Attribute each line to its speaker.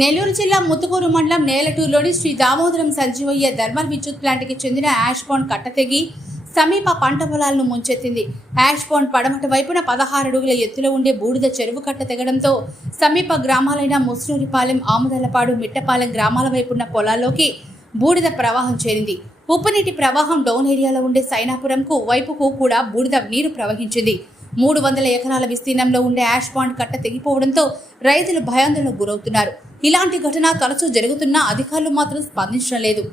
Speaker 1: నెల్లూరు జిల్లా ముత్తుకూరు మండలం నేలటూరులోని శ్రీ దామోదరం సంజీవయ్య థర్మల్ విద్యుత్ ప్లాంట్కి చెందిన యాష్ పాండ్ కట్ట తెగి సమీప పంట పొలాలను ముంచెత్తింది. యాష్ పాండ్ పడమట వైపున పదహారు అడుగుల ఎత్తులో ఉండే బూడిద చెరువు కట్ట తెగడంతో సమీప గ్రామాలైన ముస్నూరిపాలెం ఆముదలపాడు మిట్టపాలెం గ్రామాల వైపున్న పొలాల్లోకి బూడిద ప్రవాహం చేరింది. ఉప్పునీటి ప్రవాహం డౌన్ ఏరియాలో ఉండే సైనాపురంకు వైపుకు కూడా బూడిద నీరు ప్రవహించింది. మూడు వందల ఎకరాల విస్తీర్ణంలో ఉండే యాష్ పాండ్ కట్ట తెగిపోవడంతో రైతులు భయాందోళనకు గురవుతున్నారు. ఇలాంటి ఘటన తరచూ జరుగుతున్నా అధికారులు మాత్రం స్పందించడం లేదు.